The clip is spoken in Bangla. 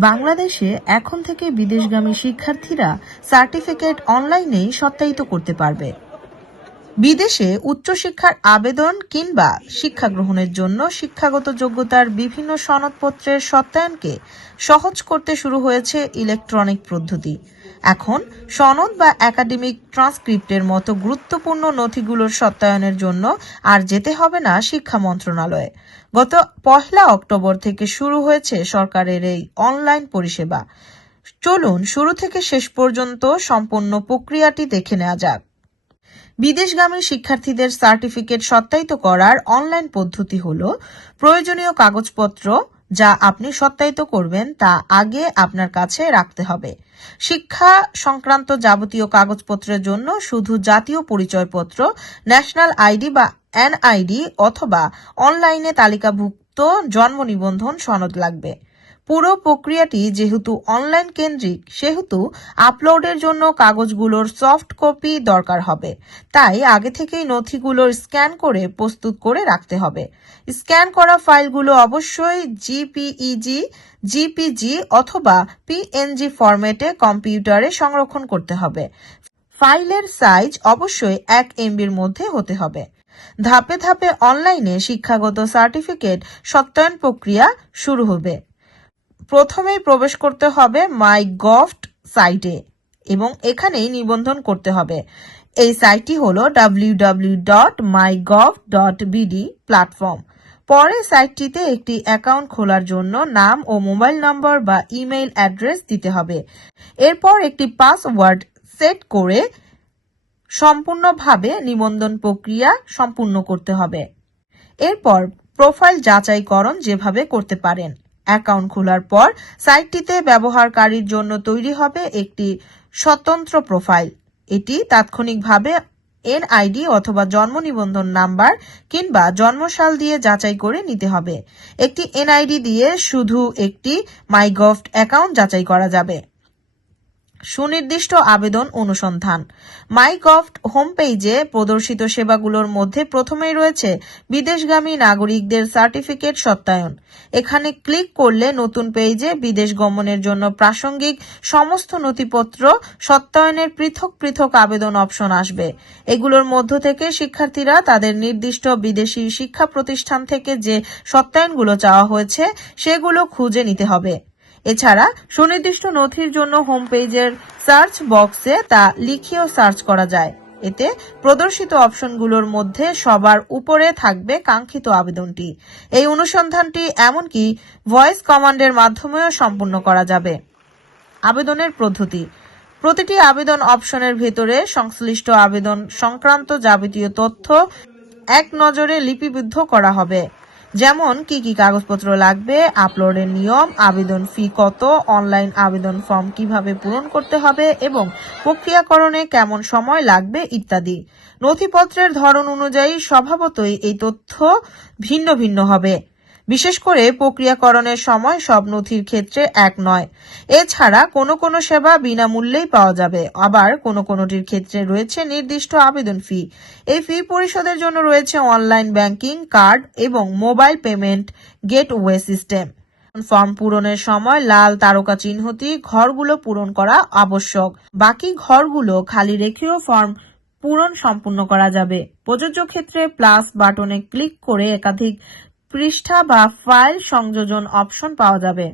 বাংলাদেশে এখন থেকে বিদেশগামী শিক্ষার্থীরা সার্টিফিকেট অনলাইনেই সত্যায়িত করতে পারবে। বিদেশে উচ্চশিক্ষার আবেদন কিংবা শিক্ষা গ্রহণের জন্য শিক্ষাগত যোগ্যতার বিভিন্ন সনদপত্রের সত্যায়নকে সহজ করতে শুরু হয়েছে ইলেকট্রনিক পদ্ধতি। এখন সনদ বা একাডেমিক ট্রান্সক্রিপ্টের মতো গুরুত্বপূর্ণ নথিগুলোর সত্যায়নের জন্য আর যেতে হবে না শিক্ষা মন্ত্রণালয়ে। গত পহেলা অক্টোবর থেকে শুরু হয়েছে সরকারের এই অনলাইন পরিষেবা। চলুন শুরু থেকে শেষ পর্যন্ত সম্পূর্ণ প্রক্রিয়াটি দেখে নেওয়া যাক। বিদেশগামী শিক্ষার্থীদের সার্টিফিকেট সত্যায়িত করার অনলাইন পদ্ধতি হল, প্রয়োজনীয় কাগজপত্র যা আপনি সত্যায়িত করবেন তা আগে আপনার কাছে রাখতে হবে। শিক্ষা সংক্রান্ত যাবতীয় কাগজপত্রের জন্য শুধু জাতীয় পরিচয়পত্র, ন্যাশনাল আইডি বা এনআইডি অথবা অনলাইনে তালিকাভুক্ত জন্ম নিবন্ধন সনদ লাগবে। পুরো প্রক্রিয়াটি যেহেতু অনলাইন কেন্দ্রিক, সেহেতু আপলোডের জন্য কাগজগুলোর সফট কপি দরকার হবে। তাই আগে থেকেই নথিগুলোর স্ক্যান করে প্রস্তুত করে রাখতে হবে। স্ক্যান করা ফাইলগুলো অবশ্যই জিপিইজি জিপিজি অথবা পিএনজি ফরম্যাটে কম্পিউটারে সংরক্ষণ করতে হবে। ফাইলের সাইজ অবশ্যই এক এমবির মধ্যে হতে হবে। ধাপে ধাপে অনলাইনে শিক্ষাগত সার্টিফিকেট সত্যায়ন প্রক্রিয়া শুরু হবে। প্রথমেই প্রবেশ করতে হবে মাই গভট সাইটে এবং এখানেই নিবন্ধন করতে হবে। এই সাইটটি হলো www.mygov.bd প্ল্যাটফর্ম পরে সাইটটিতে একটি অ্যাকাউন্ট খোলার জন্য নাম ও মোবাইল নম্বর বা ইমেইল অ্যাড্রেস দিতে হবে। এরপর একটি পাসওয়ার্ড সেট করে সম্পূর্ণভাবে নিবন্ধন প্রক্রিয়া সম্পূর্ণ করতে হবে। এরপর প্রোফাইল যাচাইকরণ যেভাবে করতে পারেন। অ্যাকাউন্ট খোলার পর সাইটটিতে ব্যবহারকারীর জন্য তৈরি হবে একটি স্বতন্ত্র প্রোফাইল। এটি তাৎক্ষণিকভাবে এনআইডি অথবা জন্ম নিবন্ধন নাম্বার কিংবা জন্মশাল দিয়ে যাচাই করে নিতে হবে। একটি এনআইডি দিয়ে শুধু একটি মাইগভ অ্যাকাউন্ট যাচাই করা যাবে। সুনির্দিষ্ট আবেদন অনুসন্ধান। মাইগভ হোম পেজে প্রদর্শিত সেবাগুলোর মধ্যে প্রথমেই রয়েছে বিদেশগামী নাগরিকদের সার্টিফিকেট সত্যায়ন। এখানে ক্লিক করলে নতুন পেজে বিদেশ গমনের জন্য প্রাসঙ্গিক সমস্ত নথিপত্র সত্যায়নের পৃথক পৃথক আবেদন অপশন আসবে। এগুলোর মধ্য থেকে শিক্ষার্থীরা তাদের নির্দিষ্ট বিদেশি শিক্ষা প্রতিষ্ঠান থেকে যে সত্যায়নগুলো চাওয়া হয়েছে, সেগুলো খুঁজে নিতে হবে। এছাড়া সুনির্দিষ্ট নথির জন্য হোম পেজের সার্চ বক্সে তা লিখেও সার্চ করা যায়। এতে প্রদর্শিত অপশনগুলোর মধ্যে সবার উপরে থাকবে কাঙ্ক্ষিত আবেদনটি। এই অনুসন্ধানটি এমনকি ভয়েস কমান্ডের মাধ্যমেও সম্পূর্ণ করা যাবে। আবেদনের পদ্ধতি। প্রতিটি আবেদন অপশনের ভেতরে সংশ্লিষ্ট আবেদন সংক্রান্ত যাবতীয় তথ্য এক নজরে লিপিবদ্ধ করা হবে। যেমন, কি কি কাগজপত্র লাগবে, আপলোডের নিয়ম, আবেদন ফি কত, অনলাইন আবেদন ফর্ম কীভাবে পূরণ করতে হবে এবং প্রক্রিয়াকরণে কেমন সময় লাগবে ইত্যাদি। নথিপত্রের ধরন অনুযায়ী স্বভাবতই এই তথ্য ভিন্ন ভিন্ন হবে। বিশেষ করে প্রক্রিয়াকরণের সময় সব নথির ক্ষেত্রে এক নয়। এছাড়া কোনো কোনো সেবা বিনামূল্যেই পাওয়া যাবে। আবার কোনো কোনোটির ক্ষেত্রে রয়েছে নির্দিষ্ট আবেদন ফি। এই ফি পরিশোধের জন্য রয়েছে অনলাইন ব্যাংকিং কার্ড এবং mobile payment gateway system. Form পূরণের সময় লাল তারকা চিহ্নটি ঘরগুলো পূরণ করা আবশ্যক। বাকি ঘরগুলো খালি রেখেও ফর্ম পূরণ সম্পূর্ণ করা যাবে। প্রযোজ্য ক্ষেত্রে প্লাস বাটনে ক্লিক করে একাধিক পৃষ্ঠা বা ফাইল সংযোজন অপশন পাওয়া যাবে।